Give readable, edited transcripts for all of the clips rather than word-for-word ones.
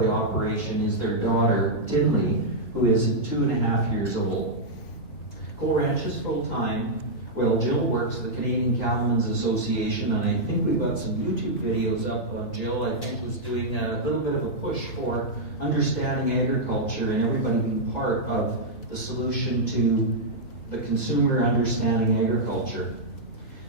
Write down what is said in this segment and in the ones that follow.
of the operation is their daughter, Tinley, who is 2.5 years old. Cole ranches full-time. Well, Jill works at the Canadian Cattlemen's Association, and I think we've got some YouTube videos up of Jill, I think, was doing a little bit of a push for understanding agriculture and everybody being part of the solution to the consumer understanding agriculture.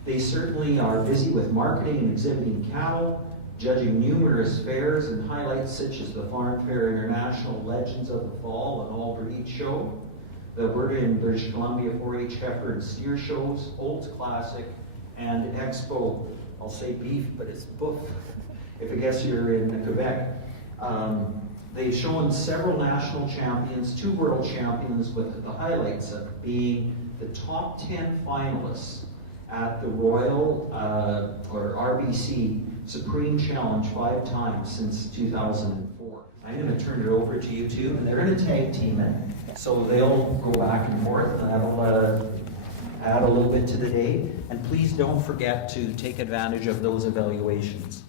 They certainly are busy with marketing and exhibiting cattle, judging numerous fairs and highlights such as the Farm Fair International Legends of the Fall and All Breed Show, the Alberta and British Columbia 4-H heifer and steer shows, Olds Classic, and Expo. I'll say beef, but it's boof, if I guess you're in Quebec. They've shown several national champions, 2 world champions, with the highlights of being the top 10 finalists at the Royal, or RBC, Supreme Challenge 5 times since 2004. I'm going to turn it over to you two, and they're going to tag team it. So they'll go back and forth, and that'll add a little bit to the day. And please don't forget to take advantage of those evaluations.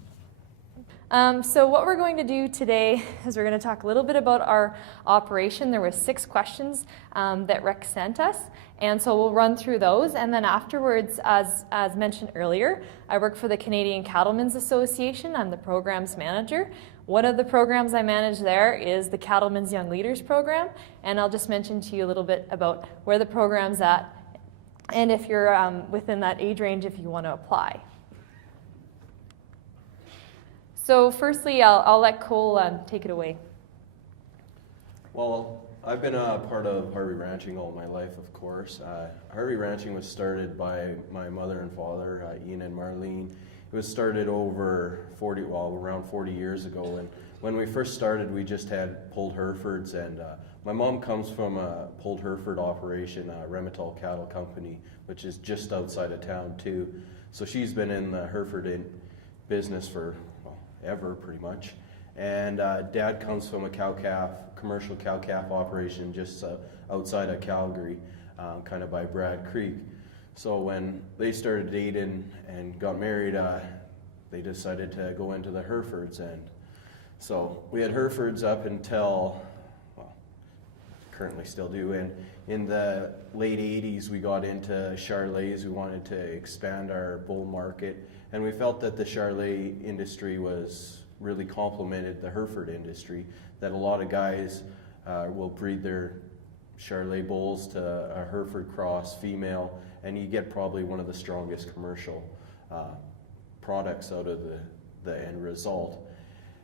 So what we're going to do today is we're going to talk a little bit about our operation. There were 6 questions that Rick sent us, and so we'll run through those. And then afterwards, as mentioned earlier, I work for the Canadian Cattlemen's Association. I'm the programs manager. One of the programs I manage there is the Cattlemen's Young Leaders Program, and I'll just mention to you a little bit about where the program's at, and if you're within that age range, if you want to apply. So firstly, I'll let Cole take it away. Well, I've been a part of Harvey Ranching all my life, of course. Harvey Ranching was started by my mother and father, Ian and Marlene. It was started around 40 years ago. And when we first started, we just had pulled Herefords. And my mom comes from a pulled Hereford operation, Remitol Cattle Company, which is just outside of town too. So she's been in the Hereford business for ever, pretty much. And Dad comes from a commercial cow-calf operation just outside of Calgary, kind of by Brad Creek. So when they started dating and got married, they decided to go into the Herefords. And so we had Herefords up until, well, currently still do. And in the late 80s, we got into Charolais. We wanted to expand our bull market. And we felt that the Charolais industry really complemented the Hereford industry, that a lot of guys will breed their Charolais bulls to a Hereford cross female, and you get probably one of the strongest commercial products out of the end result.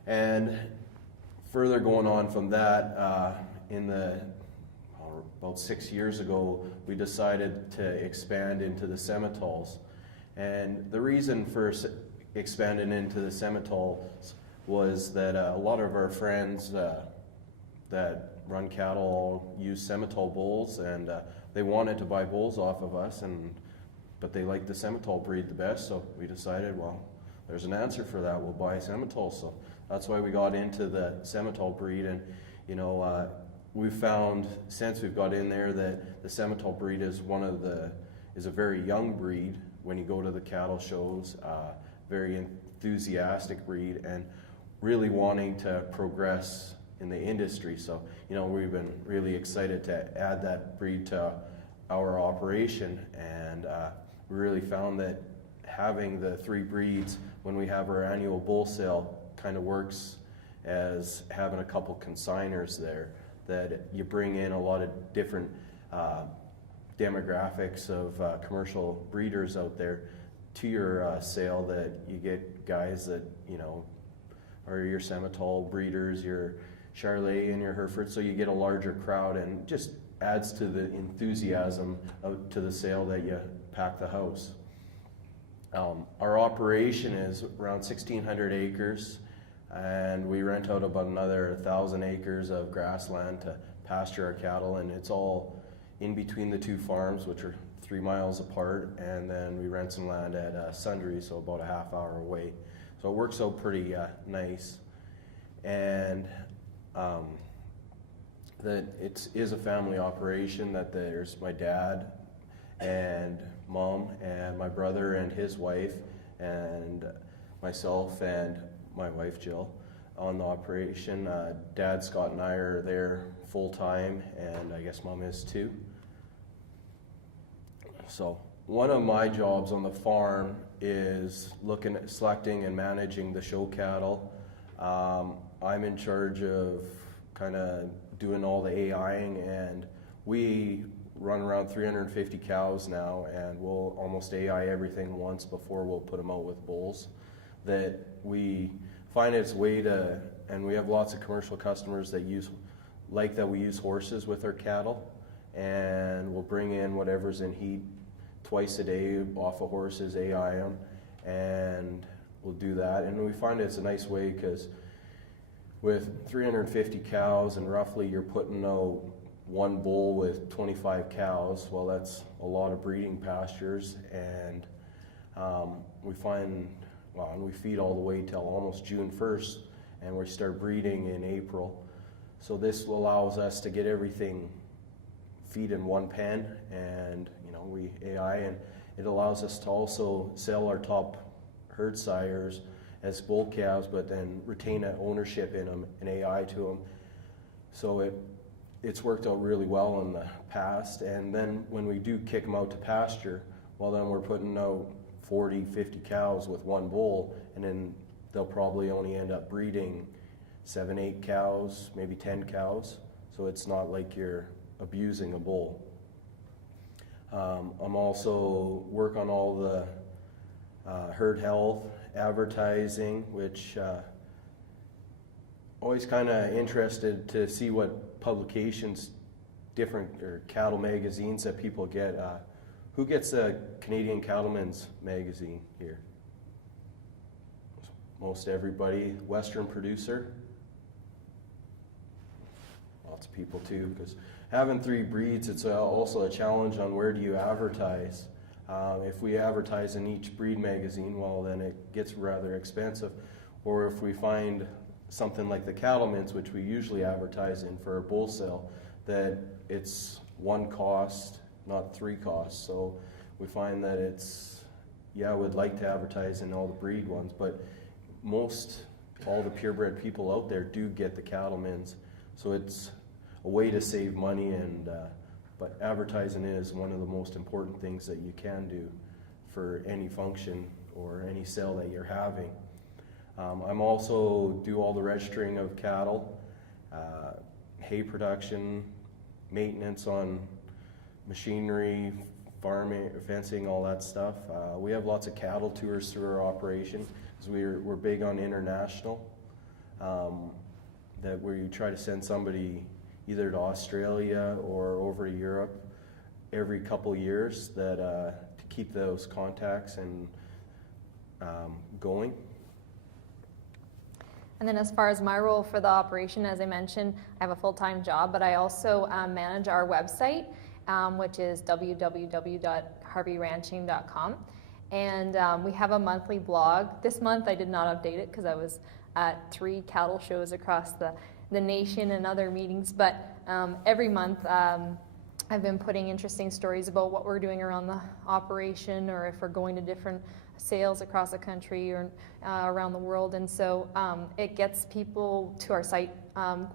And further going on from that, about 6 years ago, we decided to expand into the Semitols. And the reason for expanding into the Semitols was that a lot of our friends that run cattle use Semitol bulls, and they wanted to buy bulls off of us, but they liked the Semitol breed the best, so we decided, well, there's an answer for that, we'll buy Semitol. So that's why we got into the Semitol breed. And we've found since we've got in there that the Semitol breed is a very young breed. When you go to the cattle shows, very enthusiastic breed and really wanting to progress in the industry. So, we've been really excited to add that breed to our operation, and we really found that having the 3 breeds when we have our annual bull sale kind of works as having a couple consigners there, that you bring in a lot of different demographics of commercial breeders out there to your sale, that you get guys that are your Semitol breeders, your Charolais and your Hereford, so you get a larger crowd, and just adds to the enthusiasm to the sale that you pack the house. Our operation is around 1,600 acres, and we rent out about another 1,000 acres of grassland to pasture our cattle, and it's all in between the 2 farms, which are 3 miles apart, and then we rent some land at Sundre, so about a half-hour away. So it works out pretty nice. And that it is a family operation, that there's my dad and mom and my brother and his wife and myself and my wife Jill. on the operation. Dad, Scott, and I are there full time, and I guess Mom is too. So one of my jobs on the farm is looking at selecting and managing the show cattle. I'm in charge of kind of doing all the AIing, and we run around 350 cows now, and we'll almost AI everything once before we'll put them out with bulls. That we find its way to, and we have lots of commercial customers that use we use horses with our cattle, and we'll bring in whatever's in heat twice a day off of horses, AI them, and we'll do that. And we find it's a nice way because with 350 cows and roughly you're putting out one bull with 25 cows, well, that's a lot of breeding pastures, and we find, well, and we feed all the way till almost June 1st, and we start breeding in April. So this allows us to get everything feed in one pen, and we AI, and it allows us to also sell our top herd sires as bull calves, but then retain that ownership in them and AI to them. So it's worked out really well in the past, and then when we do kick them out to pasture, well, then we're putting out 40, 50 cows with one bull, and then they'll probably only end up breeding 7, 8 cows, maybe 10 cows. So it's not like you're abusing a bull. I'm also work on all the herd health, advertising, which always kind of interested to see what publications, different or cattle magazines that people get. Who gets a Canadian Cattlemen's magazine here? Most everybody. Western producer? Lots of people too, because having 3 breeds, it's also a challenge on where do you advertise. If we advertise in each breed magazine, well, then it gets rather expensive. Or if we find something like the Cattlemen's, which we usually advertise in for a bull sale, that it's 1 cost, not 3 costs. So we find that we'd like to advertise in all the breed ones, but all the purebred people out there do get the Cattlemen's. So it's a way to save money, and but advertising is one of the most important things that you can do for any function or any sale that you're having. I'm also do all the registering of cattle, hay production, maintenance on machinery, farming, fencing, all that stuff. We have lots of cattle tours through our operation because we're big on international. That we try to send somebody either to Australia or over to Europe every couple years, that to keep those contacts and going. And then as far as my role for the operation, as I mentioned, I have a full-time job, but I also manage our website, which is www.harveyranching.com. And we have a monthly blog. This month I did not update it because I was at 3 cattle shows across the nation and other meetings, but every month I've been putting interesting stories about what we're doing around the operation, or if we're going to different sales across the country or around the world. And so it gets people to our site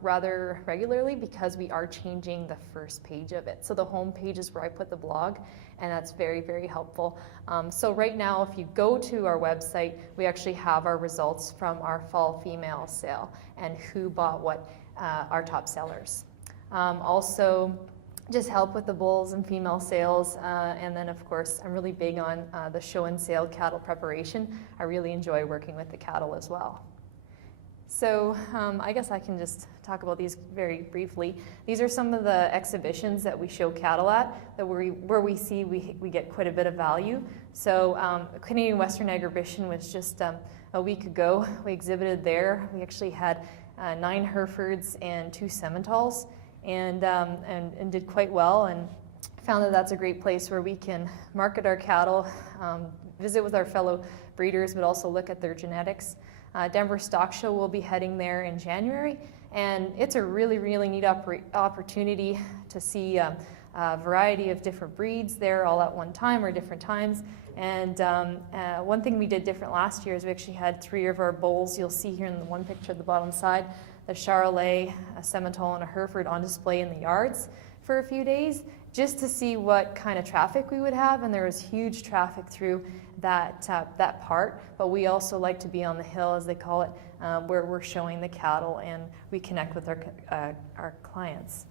rather regularly, because we are changing the first page of it. So the home page is where I put the blog, and that's very, very helpful. So right now, if you go to our website, we actually have our results from our fall female sale and who bought what, our top sellers. Also, just help with the bulls and female sales, and then of course I'm really big on the show and sale cattle preparation. I really enjoy working with the cattle as well. So I guess I can just talk about these very briefly. These are some of the exhibitions that we show cattle at, that where we see we get quite a bit of value. So Canadian Western Agribition was just a week ago. We exhibited there. We actually had 9 Herefords and 2 Simmentals, and did quite well, and found that that's a great place where we can market our cattle, visit with our fellow breeders, but also look at their genetics. Denver Stock Show will be heading there in January, and it's a really, really neat opportunity to see a variety of different breeds there all at one time or different times. And one thing we did different last year is we actually had 3 of our bulls. You'll see here in the one picture at the bottom side, the Charolais, a Simmental, and a Hereford on display in the yards for a few days, just to see what kind of traffic we would have. And there was huge traffic through that part. But we also like to be on the hill, as they call it, where we're showing the cattle and we connect with our clients.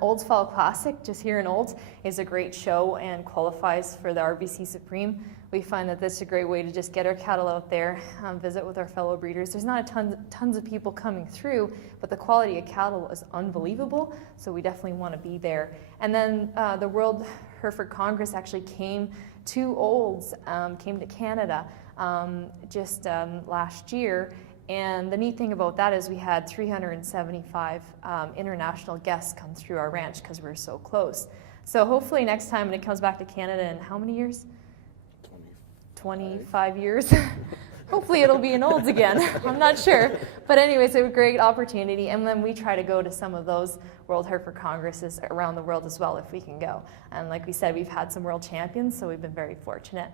Olds Fall Classic, just here in Olds, is a great show and qualifies for the RBC Supreme. We find that this is a great way to just get our cattle out there, visit with our fellow breeders. There's not tons of people coming through, but the quality of cattle is unbelievable, so we definitely want to be there. And then the World Hereford Congress actually came to Olds, came to Canada just last year. And the neat thing about that is we had 375 international guests come through our ranch because we're so close. So hopefully next time when it comes back to Canada in how many years? 25 years. Hopefully it'll be in Olds again. I'm not sure. But anyways, it's a great opportunity. And then we try to go to some of those World Hereford Congresses around the world as well if we can go. And like we said, we've had some world champions, so we've been very fortunate.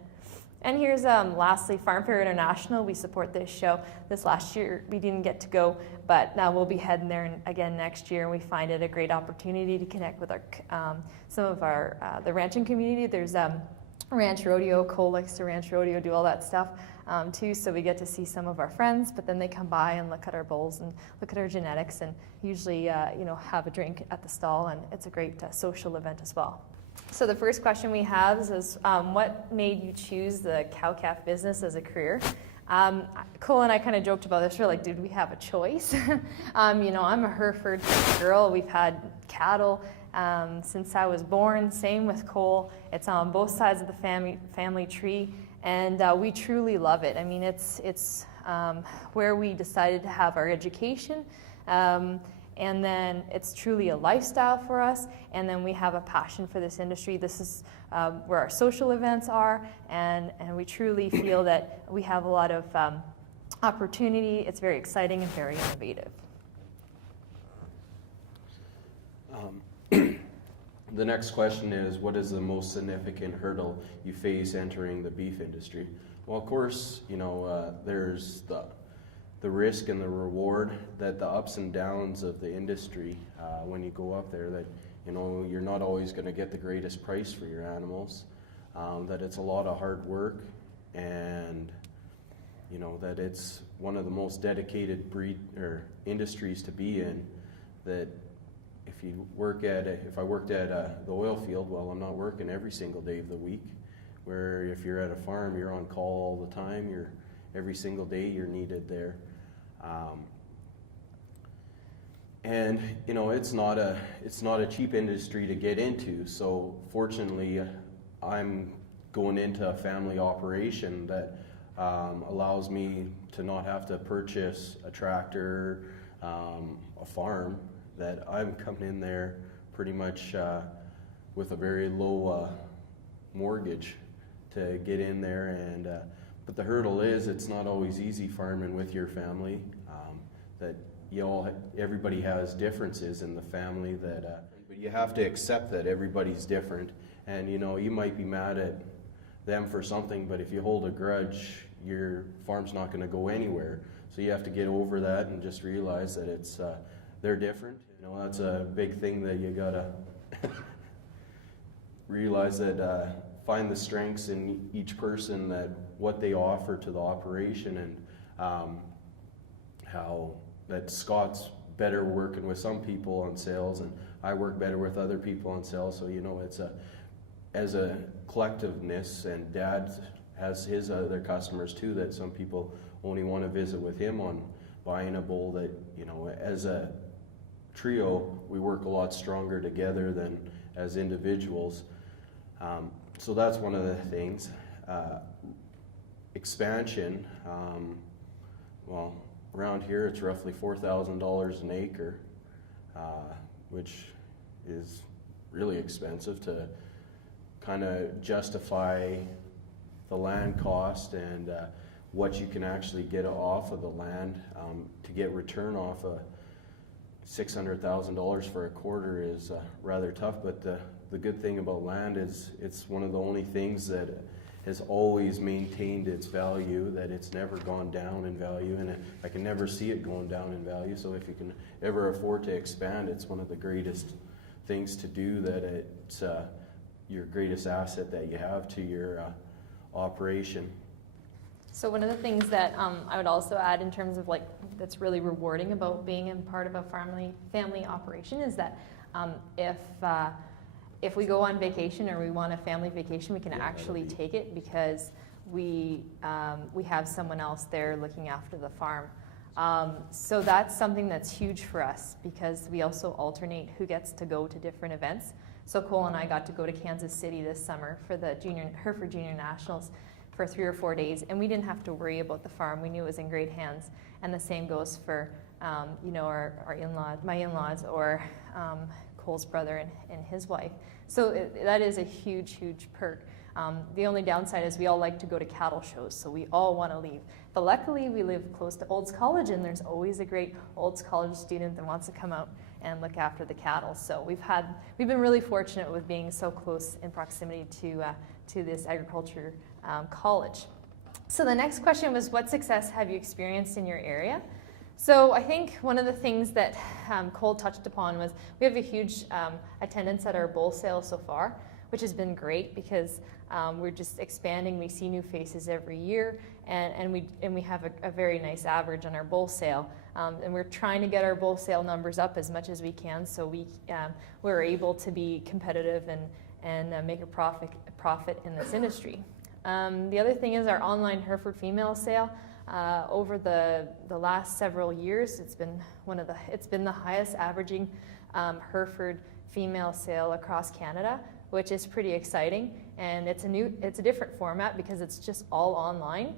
And here's lastly, Farm Fair International. We support this show. This last year we didn't get to go, but now we'll be heading there again next year. And we find it a great opportunity to connect with our some of our the ranching community. There's ranch rodeo, Cole likes to ranch rodeo, do all that stuff too. So we get to see some of our friends, but then they come by and look at our bulls and look at our genetics, and usually have a drink at the stall. And it's a great social event as well. So the first question we have is what made you choose the cow-calf business as a career? Cole and I kind of joked about this. We're like, did we have a choice? I'm a Hereford girl. We've had cattle since I was born. Same with Cole. It's on both sides of the family tree, and we truly love it. I mean, it's where we decided to have our education. And then it's truly a lifestyle for us, and then we have a passion for this industry. This is where our social events are, and we truly feel that we have a lot of opportunity. It's very exciting and very innovative. The next question is, what is the most significant hurdle you face entering the beef industry? Well, of course, there's the risk and the reward, that the ups and downs of the industry when you go up there, that you're not always going to get the greatest price for your animals, that it's a lot of hard work, and that it's one of the most dedicated industries to be in. That if I worked at the oil field, well, I'm not working every single day of the week. Where if you're at a farm, you're on call all the time. Every single day you're needed there. And it's not a cheap industry to get into. So fortunately, I'm going into a family operation that allows me to not have to purchase a tractor, a farm. That I'm coming in there pretty much with a very low mortgage to get in there. And but the hurdle is, it's not always easy farming with your family. That everybody has differences in the family. But you have to accept that everybody's different. And you might be mad at them for something, but if you hold a grudge, your farm's not going to go anywhere. So you have to get over that and just realize that it's they're different. That's a big thing that you gotta realize, that find the strengths in each person, that what they offer to the operation, and how that Scott's better working with some people on sales, and I work better with other people on sales. So it's as a collectiveness, and Dad has his other customers too, that some people only want to visit with him on buying a bull. That as a trio, we work a lot stronger together than as individuals. So that's one of the things. Expansion, well, around here it's roughly $4,000 an acre, which is really expensive to kind of justify the land cost and what you can actually get off of the land to get return off $600,000 for a quarter is rather tough, but the good thing about land is it's one of the only things that has always maintained its value, that it's never gone down in value, and I can never see it going down in value. So if you can ever afford to expand, it's one of the greatest things to do, that it's your greatest asset that you have to your operation. So one of the things that I would also add in terms of that's really rewarding about being a part of a family operation is that if we go on vacation or we want a family vacation, we can actually take it because we have someone else there looking after the farm. So that's something that's huge for us because we also alternate who gets to go to different events. So Cole and I got to go to Kansas City this summer for the Hereford Junior Nationals for 3 or 4 days, and we didn't have to worry about the farm. We knew it was in great hands, and the same goes for our in-laws, my in-laws, or Cole's brother and his wife. So that is a huge, huge perk. The only downside is we all like to go to cattle shows, so we all want to leave. But luckily, we live close to Olds College, and there's always a great Olds College student that wants to come out and look after the cattle. So we've been really fortunate with being so close in proximity to this agriculture college. So the next question was, what success have you experienced in your area? So I think one of the things that Cole touched upon was we have a huge attendance at our bull sale so far, which has been great because we're just expanding. We see new faces every year, and we have a very nice average on our bull sale. And we're trying to get our bull sale numbers up as much as we can, so we're able to be competitive and make a profit in this industry. The other thing is our online Hereford female sale. Over the last several years, it's been the highest averaging Hereford female sale across Canada, which is pretty exciting. And it's a different format because it's just all online,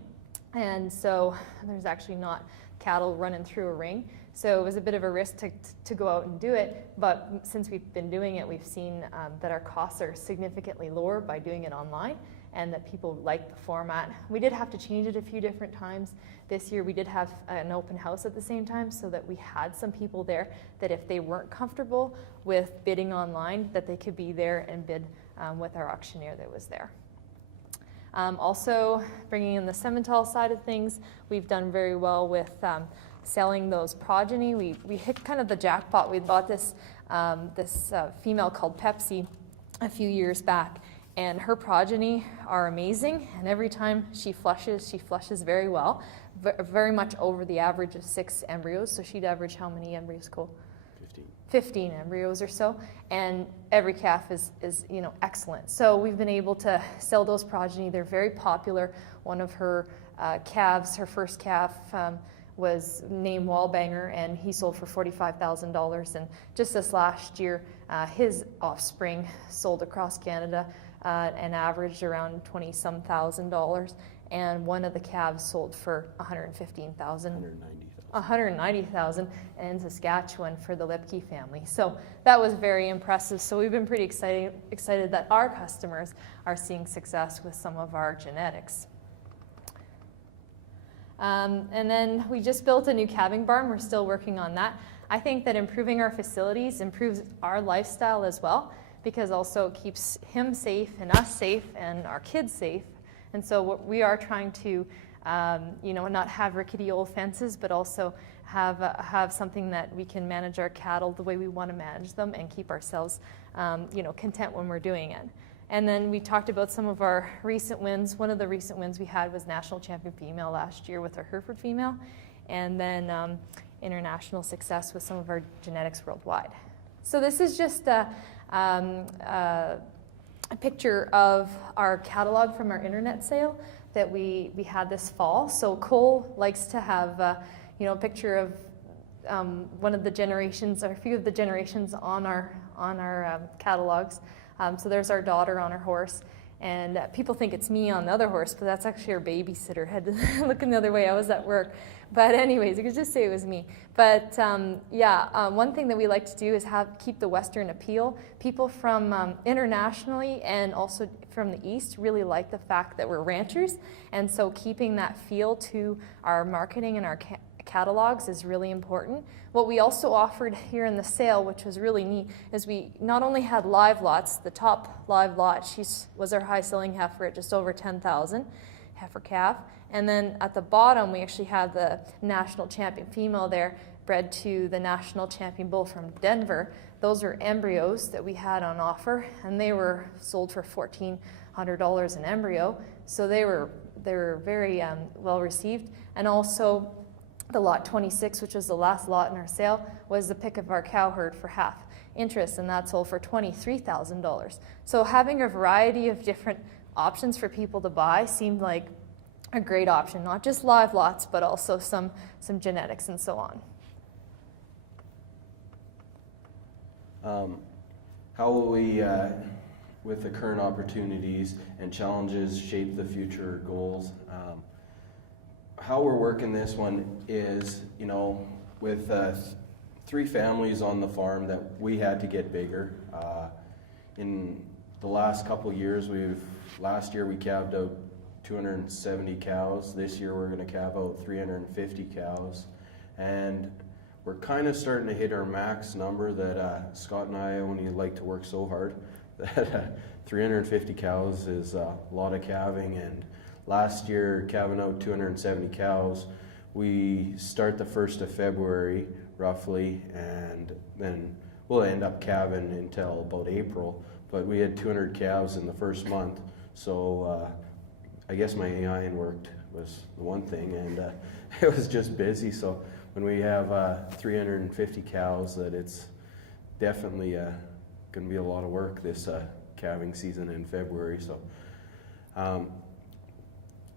and so there's actually not cattle running through a ring. So it was a bit of a risk to go out and do it, but since we've been doing it, we've seen that our costs are significantly lower by doing it online, and that people like the format. We did have to change it a few different times. This year we did have an open house at the same time, so that we had some people there that if they weren't comfortable with bidding online, that they could be there and bid with our auctioneer that was there. Also, bringing in the Simmental side of things, we've done very well with selling those progeny. We hit kind of the jackpot. We bought this female called Pepsi a few years back, and her progeny are amazing, and every time she flushes very well, very much over the average of 6 embryos. So she'd average how many embryos, Cole? 15 embryos or so, and every calf is excellent. So we've been able to sell those progeny. They're very popular. One of her calves, her first calf, was named Wallbanger, and he sold for $45,000. And just this last year, his offspring sold across Canada and averaged around $20-some thousand. And one of the calves sold for $190,000 in Saskatchewan for the Lipke family. So that was very impressive. So we've been pretty excited that our customers are seeing success with some of our genetics. And then we just built a new calving barn. We're still working on that. I think that improving our facilities improves our lifestyle as well, because also it keeps him safe and us safe and our kids safe. And so what we are trying to not have rickety old fences, but also have something that we can manage our cattle the way we want to manage them and keep ourselves, content when we're doing it. And then we talked about some of our recent wins. One of the recent wins we had was National Champion Female last year with our Hereford female, and then international success with some of our genetics worldwide. So this is just a picture of our catalog from our internet sale that we had this fall. So Cole likes to have a picture of one of the generations, or a few of the generations on our catalogs. So there's our daughter on her horse, and people think it's me on the other horse, but that's actually our babysitter. Had to looking the other way. I was at work. But anyways, you could just say it was me. But one thing that we like to do is keep the Western appeal. People from internationally and also from the East really like the fact that we're ranchers, and so keeping that feel to our marketing and our catalogs is really important. What we also offered here in the sale, which was really neat, is we not only had live lots. The top live lot, was our high selling heifer at just over 10,000, heifer calf. And then at the bottom, we actually had the national champion female there, bred to the national champion bull from Denver. Those are embryos that we had on offer, and they were sold for $1,400 an embryo. So they were very well received. And also the lot 26, which was the last lot in our sale, was the pick of our cow herd for half interest, and that sold for $23,000. So having a variety of different options for people to buy seemed like a great option, not just live lots, but also some genetics and so on. How will we, with the current opportunities and challenges, shape the future goals? How we're working this one is, with 3 families on the farm, that we had to get bigger. In the last couple of years, last year we calved out 270 cows. This year we're going to calve out 350 cows. And we're kind of starting to hit our max number that Scott and I only like to work so hard. That 350 cows is a lot of calving, and last year calving out 270 cows, we start the 1st of February roughly, and then we'll end up calving until about April, but we had 200 calves in the first month, so I guess my AI worked was the one thing, and it was just busy. So when we have 350 cows, that it's definitely going to be a lot of work this calving season in February. So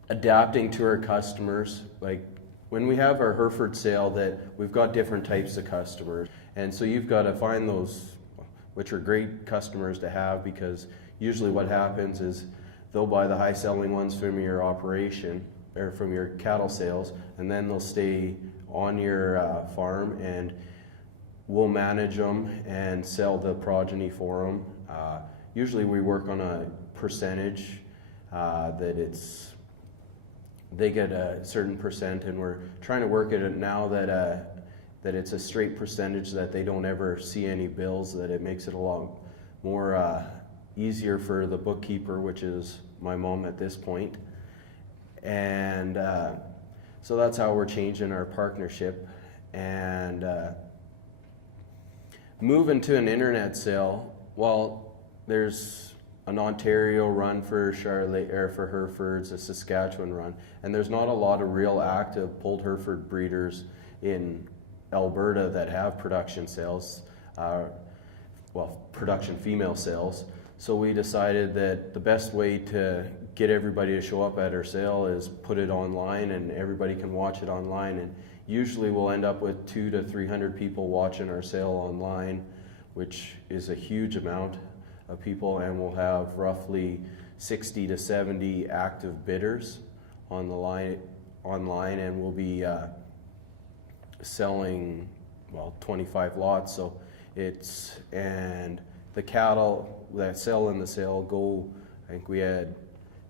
adapting to our customers, like when we have our Hereford sale, that we've got different types of customers, and so you've got to find those which are great customers to have, because usually what happens is they'll buy the high selling ones from your operation or from your cattle sales, and then they'll stay on your farm, and we'll manage them and sell the progeny for them. Usually we work on a percentage that they get a certain percent, and we're trying to work at it now that it's a straight percentage, that they don't ever see any bills, that it makes it a lot more easier for the bookkeeper, which is my mom at this point. And so that's how we're changing our partnership. And moving to an internet sale, well, there's an Ontario run for Charlotte, or for Herefords, a Saskatchewan run, and there's not a lot of real active polled Hereford breeders in Alberta that have production sales, production female sales. So we decided that the best way to get everybody to show up at our sale is put it online, and everybody can watch it online. And usually we'll end up with 200 to 300 people watching our sale online, which is a huge amount of people, and we'll have roughly 60 to 70 active bidders on the line online, and we'll be selling 25 lots. So and the cattle that sell in the sale go, I think we had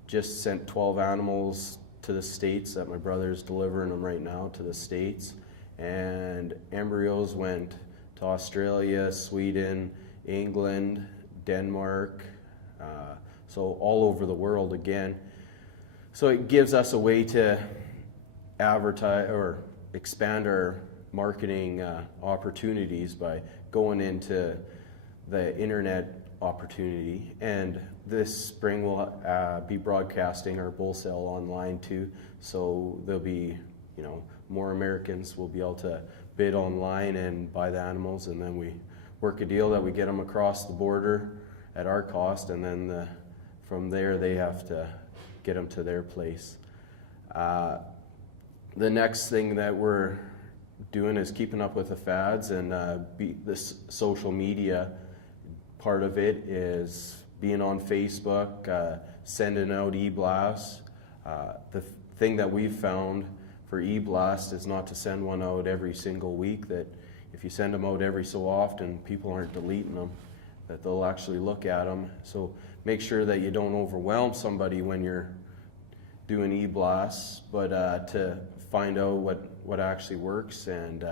just sent 12 animals to the States, that my brother's delivering them right now to the States, and embryos went to Australia, Sweden, England, Denmark, so all over the world again. So it gives us a way to advertise or expand our marketing opportunities by going into the internet opportunity. And this spring we'll be broadcasting our bull sale online too, so there'll be more Americans will be able to bid online and buy the animals, and then we work a deal that we get them across the border at our cost, and then from there they have to get them to their place. The next thing that we're doing is keeping up with the fads, and this social media part of it is being on Facebook, sending out e-blasts. The thing that we've found for e-blast is not to send one out every single week, that if you send them out every so often, people aren't deleting them, that they'll actually look at them. So make sure that you don't overwhelm somebody when you're doing e-blasts, but to find out what actually works, and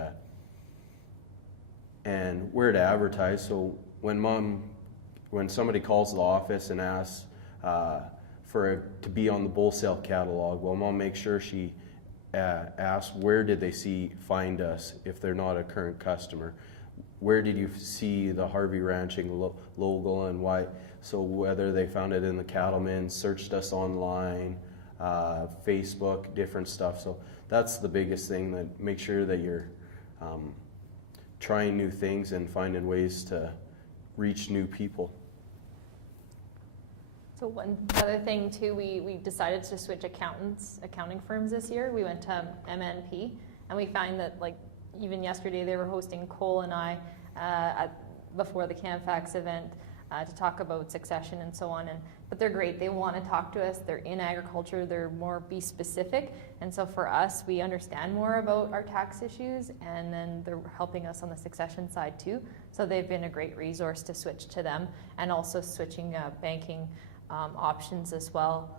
where to advertise. So when somebody calls the office and asks to be on the bull sale catalog, well, Mom makes sure she asks where did they find us if they're not a current customer. Where did you see the Harvey Ranching logo and why? So whether they found it in the Cattlemen, searched us online, Facebook, different stuff. So that's the biggest thing, that make sure that you're trying new things and finding ways to reach new people. So one other thing too, we decided to switch accounting firms this year. We went to MNP, and we find that, like, even yesterday they were hosting Cole and I before the CAMFAX event to talk about succession and so on. But they're great. They want to talk to us. They're in agriculture. They're more bee specific. And so for us, we understand more about our tax issues, and then they're helping us on the succession side too. So they've been a great resource to switch to them, and also switching banking options as well.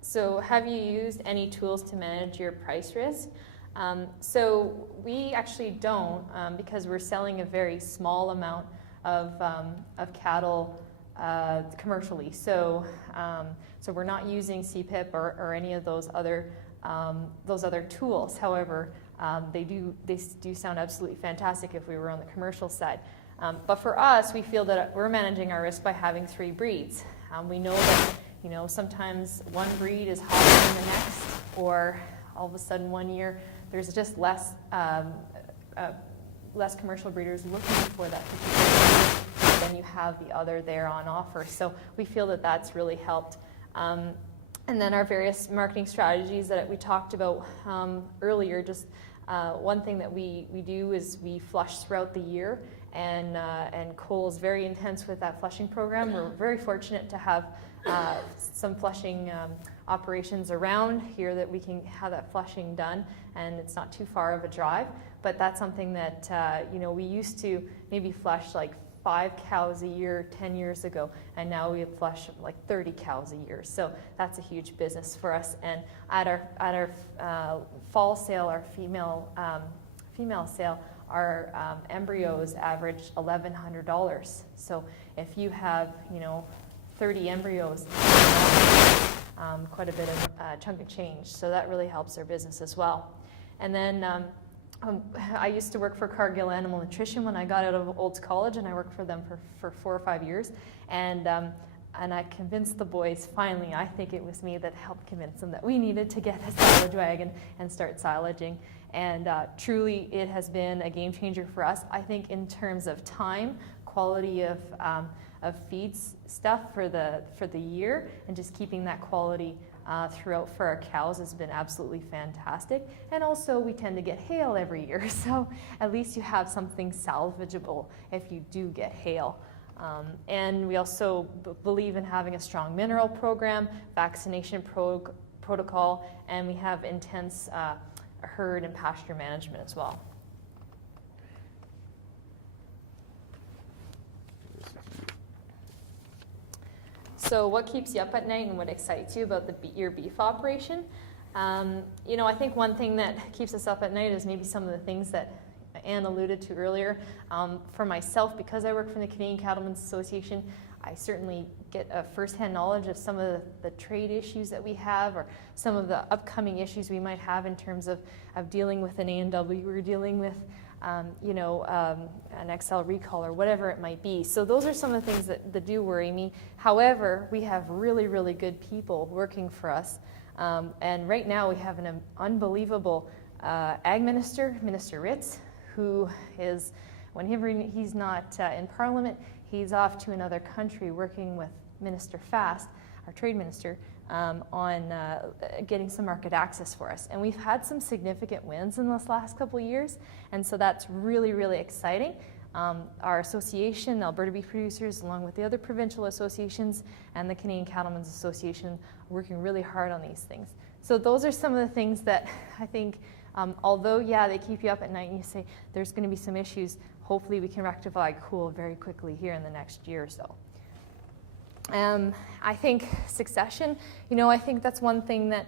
So have you used any tools to manage your price risk? So we actually don't, because we're selling a very small amount of cattle commercially. So we're not using CPIP or any of those other tools. However, they do sound absolutely fantastic if we were on the commercial side. But for us, we feel that we're managing our risk by having 3 breeds. We know that, sometimes one breed is hotter than the next, or all of a sudden one year there's just less commercial breeders looking for that particular breed than you have the other there on offer. So we feel that that's really helped. And then our various marketing strategies that we talked about earlier, just one thing that we do is we flush throughout the year, and Cole is very intense with that flushing program. We're very fortunate to have some flushing operations around here that we can have that flushing done, and it's not too far of a drive. But that's something that we used to maybe flush like 5 cows a year 10 years ago, and now we flush like 30 cows a year. So that's a huge business for us. And at our fall sale, our female sale, our embryos average $1,100. So if you have 30 embryos, quite a bit of chunk of change. So that really helps our business as well. And then I used to work for Cargill Animal Nutrition when I got out of Olds College, and I worked for them for 4 or 5 years. And I convinced the boys, finally, I think it was me that helped convince them that we needed to get a silage wagon and start silaging. And truly, it has been a game changer for us. I think in terms of time, quality of feeds stuff for the year, and just keeping that quality throughout for our cows has been absolutely fantastic. And also, we tend to get hail every year, so at least you have something salvageable if you do get hail. And we also believe in having a strong mineral program, vaccination protocol, and we have intense herd and pasture management as well. So what keeps you up at night and what excites you about your beef operation? I think one thing that keeps us up at night is maybe some of the things that Anne alluded to earlier. For myself, because I work for the Canadian Cattlemen's Association, I certainly get a first-hand knowledge of some of the trade issues that we have, or some of the upcoming issues we might have in terms of dealing with an A&W, we're dealing with an XL recall or whatever it might be. So those are some of the things that do worry me. However, we have really, really good people working for us. And right now we have an unbelievable ag minister, Minister Ritz, who is, whenever he's not in Parliament, he's off to another country working with Minister Fast, our trade minister, on getting some market access for us. And we've had some significant wins in this last couple of years, and so that's really, really exciting. Our association, Alberta Beef Producers, along with the other provincial associations and the Canadian Cattlemen's Association, are working really hard on these things. So those are some of the things that I think, although, they keep you up at night and you say there's going to be some issues, hopefully we can rectify cool very quickly here in the next year or so. I think succession, I think that's one thing that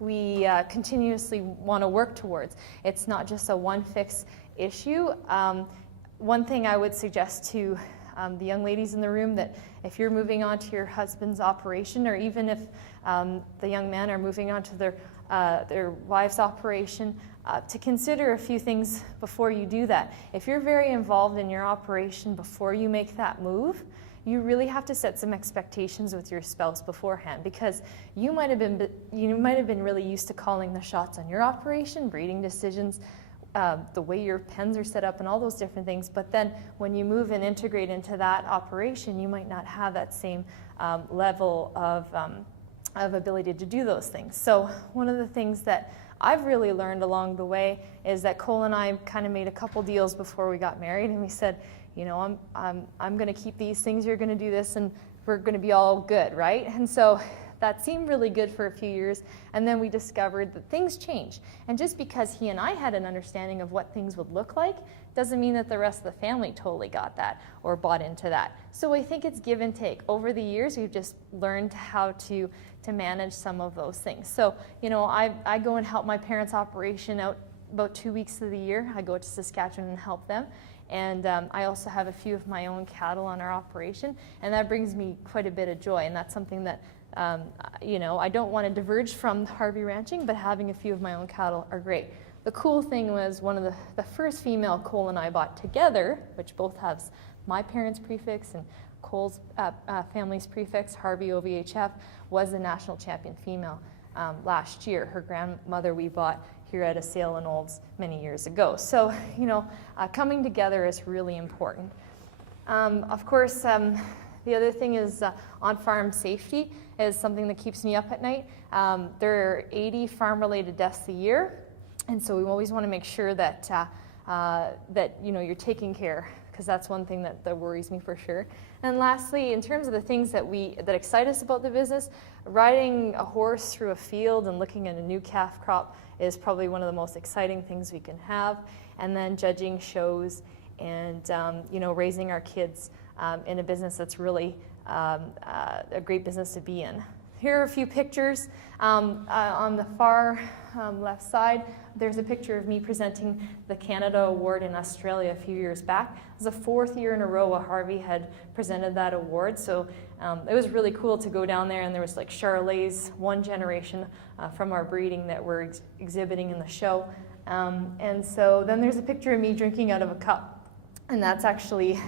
we continuously want to work towards. It's not just a one fix issue. One thing I would suggest to the young ladies in the room, that if you're moving on to your husband's operation, or even if the young men are moving on to their wife's operation, to consider a few things before you do that. If you're very involved in your operation before you make that move, you really have to set some expectations with your spouse beforehand, because you might have been really used to calling the shots on your operation, breeding decisions, the way your pens are set up and all those different things. But then when you move and integrate into that operation, you might not have that same level of ability to do those things. So one of the things that I've really learned along the way is that Cole and I kind of made a couple deals before we got married, and we said, you know, I'm going to keep these things, you're going to do this, and we're going to be all good, right? And so that seemed really good for a few years, and then we discovered that things change. And just because he and I had an understanding of what things would look like doesn't mean that the rest of the family totally got that or bought into that. So I think it's give and take. Over the years, we've just learned how to manage some of those things. So, you know, I go and help my parents' operation out about 2 weeks of the year. I go to Saskatchewan and help them. And I also have a few of my own cattle on our operation, and that brings me quite a bit of joy. And that's something that, you know, I don't want to diverge from Harvey Ranching, but having a few of my own cattle are great. The cool thing was one of the first female Cole and I bought together, which both has my parents' prefix and Cole's family's prefix, Harvey OVHF, was the national champion female last year. Her grandmother we bought here at a sale in Olds many years ago. So, you know, coming together is really important. Of course, the other thing is on-farm safety is something that keeps me up at night. There are 80 farm-related deaths a year, and so we always want to make sure that that you know, you're taking care, because that's one thing that worries me for sure. And lastly, in terms of the things that excite us about the business, riding a horse through a field and looking at a new calf crop is probably one of the most exciting things we can have. And then judging shows and you know, raising our kids in a business that's really a great business to be in. Here are a few pictures. On the far left side, there's a picture of me presenting the Canada Award in Australia a few years back. It was the 4th year in a row Harvey had presented that award, so it was really cool to go down there, and there was like Charolais, one generation from our breeding that we're exhibiting in the show. And so then there's a picture of me drinking out of a cup. And that's actually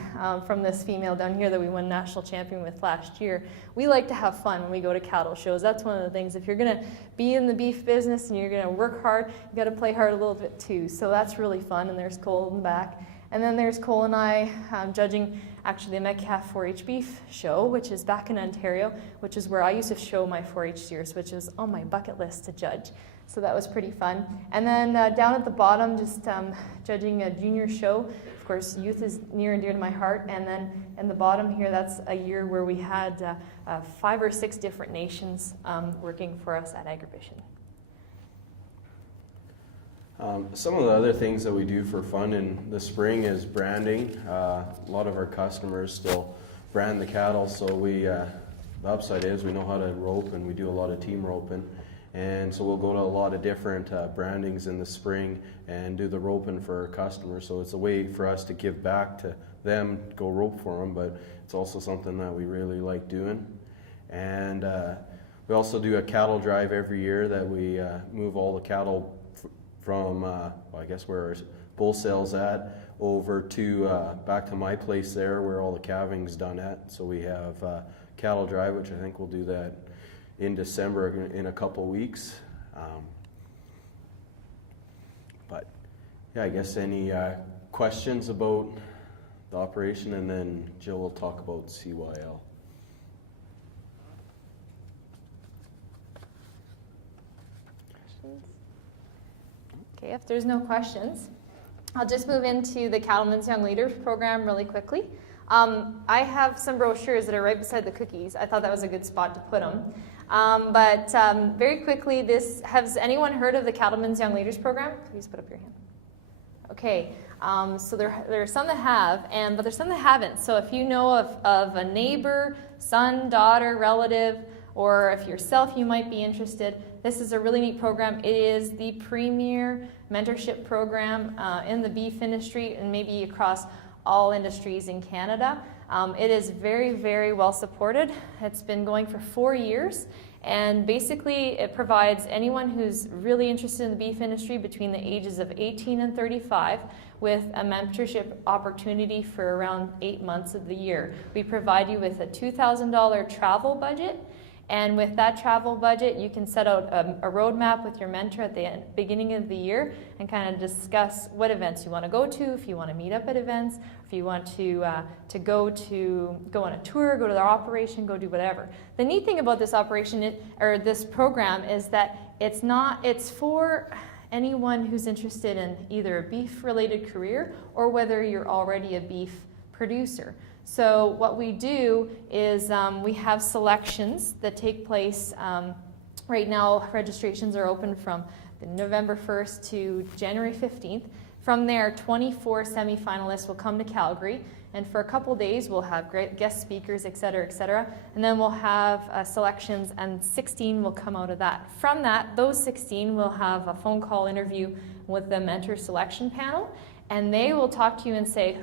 from this female down here that we won national champion with last year. We like to have fun when we go to cattle shows. That's one of the things. If you're going to be in the beef business and you're going to work hard, you got to play hard a little bit too. So that's really fun. And there's Cole in the back. And then there's Cole and I judging actually the Metcalf 4-H beef show, which is back in Ontario, which is where I used to show my 4-H steers, which is on my bucket list to judge. So that was pretty fun. And then down at the bottom, just judging a junior show. Of course, youth is near and dear to my heart. And then in the bottom here, that's a year where we had 5 or 6 different nations working for us at Agribition. Some of the other things that we do for fun in the spring is branding. A lot of our customers still brand the cattle, so the upside is we know how to rope, and we do a lot of team roping. And so we'll go to a lot of different brandings in the spring and do the roping for our customers. So it's a way for us to give back to them, go rope for them, but it's also something that we really like doing. And we also do a cattle drive every year that we move all the cattle from, I guess where our bull sale's at, over to back to my place there where all the calving's done at. So we have cattle drive, which I think we'll do that in December in a couple weeks. But yeah, I guess any questions about the operation, and then Jill will talk about CYL. Questions? Okay, if there's no questions, I'll just move into the Cattlemen's Young Leaders program really quickly. I have some brochures that are right beside the cookies. I thought that was a good spot to put them. But very quickly, has anyone heard of the Cattlemen's Young Leaders program? Please put up your hand. Okay, so there are some that have, but there's some that haven't. So if you know of a neighbor, son, daughter, relative, or if yourself you might be interested, this is a really neat program. It is the premier mentorship program in the beef industry and maybe across all industries in Canada. It is very, very well supported. It's been going for 4 years, and basically it provides anyone who's really interested in the beef industry between the ages of 18 and 35 with a mentorship opportunity for around 8 months of the year. We provide you with a $2,000 travel budget, and with that travel budget you can set out a roadmap with your mentor at the beginning of the year and kind of discuss what events you want to go to, if you want to meet up at events, if you want to go on a tour, go to their operation, go do whatever. The neat thing about this operation or this program is that it's for anyone who's interested in either a beef related career or whether you're already a beef producer. So what we do is we have selections that take place. Right now registrations are open from November 1st to January 15th. From there, 24 semifinalists will come to Calgary, and for a couple days we'll have great guest speakers, et cetera, and then we'll have selections, and 16 will come out of that. From that, those 16 will have a phone call interview with the mentor selection panel, and they will talk to you and say,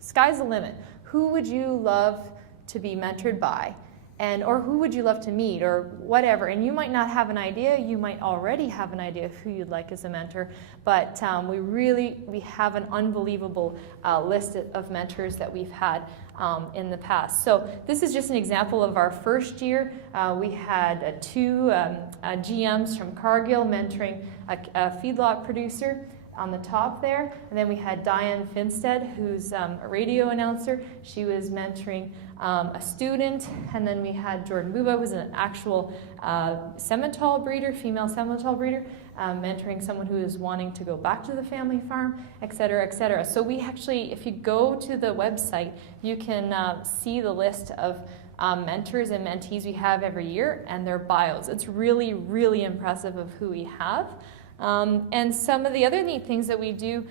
sky's the limit. Who would you love to be mentored by? Or who would you love to meet, or whatever. And you might not have an idea, you might already have an idea of who you'd like as a mentor, but we have an unbelievable list of mentors that we've had in the past. So this is just an example of our first year. We had two GMs from Cargill mentoring a feedlot producer on the top there, and then we had Diane Finstead, who's a radio announcer. She was mentoring a student, and then we had Jordan Buba, who's an actual Simmental breeder, female Simmental breeder, mentoring someone who is wanting to go back to the family farm, et cetera, et cetera. So we actually, if you go to the website, you can see the list of mentors and mentees we have every year and their bios. It's really, really impressive of who we have. And some of the other neat things that we do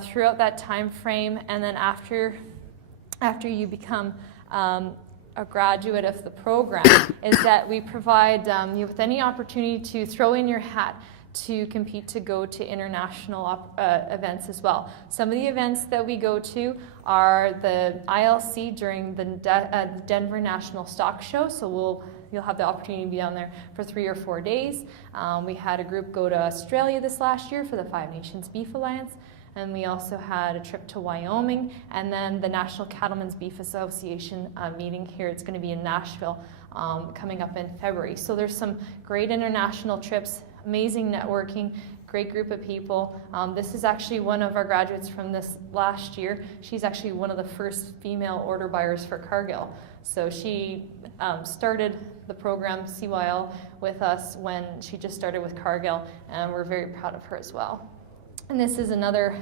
throughout that time frame, and then after you become a graduate of the program, is that we provide you with any opportunity to throw in your hat to compete to go to international events as well. Some of the events that we go to are the ILC during the Denver National Stock Show, so you'll have the opportunity to be down there for 3 or 4 days. We had a group go to Australia this last year for the Five Nations Beef Alliance, and we also had a trip to Wyoming, and then the National Cattlemen's Beef Association meeting here. It's going to be in Nashville coming up in February. So there's some great international trips, amazing networking, great group of people. This is actually one of our graduates from this last year. She's actually one of the first female order buyers for Cargill. So she started the program CYL with us when she just started with Cargill, and we're very proud of her as well. And this is another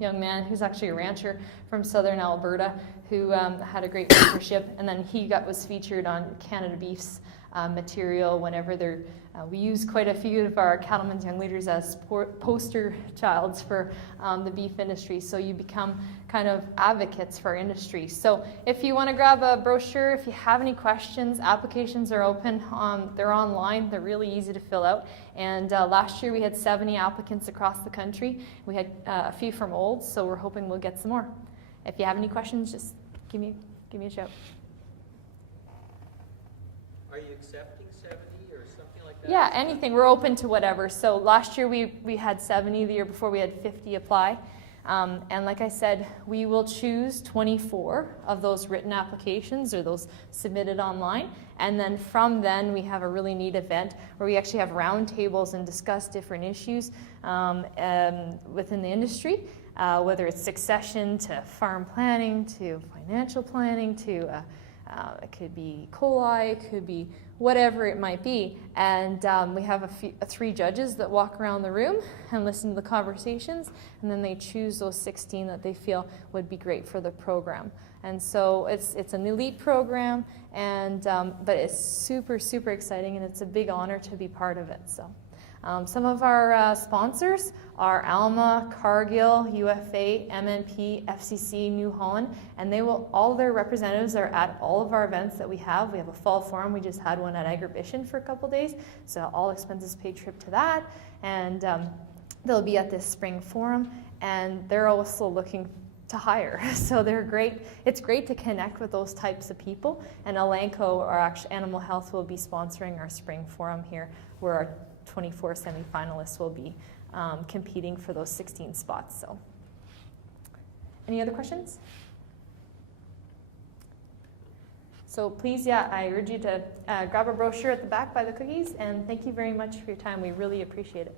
young man who's actually a rancher from southern Alberta who had a great mentorship, and then he was featured on Canada Beef's material whenever we use quite a few of our Cattlemen's Young Leaders as poster childs for the beef industry, so you become kind of advocates for our industry. So if you want to grab a brochure, if you have any questions, applications are open. They're online, they're really easy to fill out, and last year we had 70 applicants across the country. We had a few from Olds, so we're hoping we'll get some more. If you have any questions, just give me a shout. Are you accepting 70 or something like that? Yeah, anything. We're open to whatever. So last year we had 70. The year before we had 50 apply. And like I said, we will choose 24 of those written applications or those submitted online. And then from then we have a really neat event where we actually have roundtables and discuss different issues within the industry, whether it's succession to farm planning to financial planning to it could be coli, it could be whatever it might be. And we have 3 judges that walk around the room and listen to the conversations, and then they choose those 16 that they feel would be great for the program. And so it's an elite program, and but it's super, super exciting, and it's a big honor to be part of it. So Some of our sponsors are Alma, Cargill, UFA, MNP, FCC, New Holland, and all their representatives are at all of our events that we have. We have a fall forum. We just had one at Agribition for a couple days, so all expenses paid trip to that. And they'll be at this spring forum, and they're also looking to hire. So they're great. It's great to connect with those types of people. And Elanco, or actually Animal Health, will be sponsoring our spring forum here, where our 24 semifinalists will be competing for those 16 spots. So, any other questions? So please, I urge you to grab a brochure at the back by the cookies, and thank you very much for your time. We really appreciate it.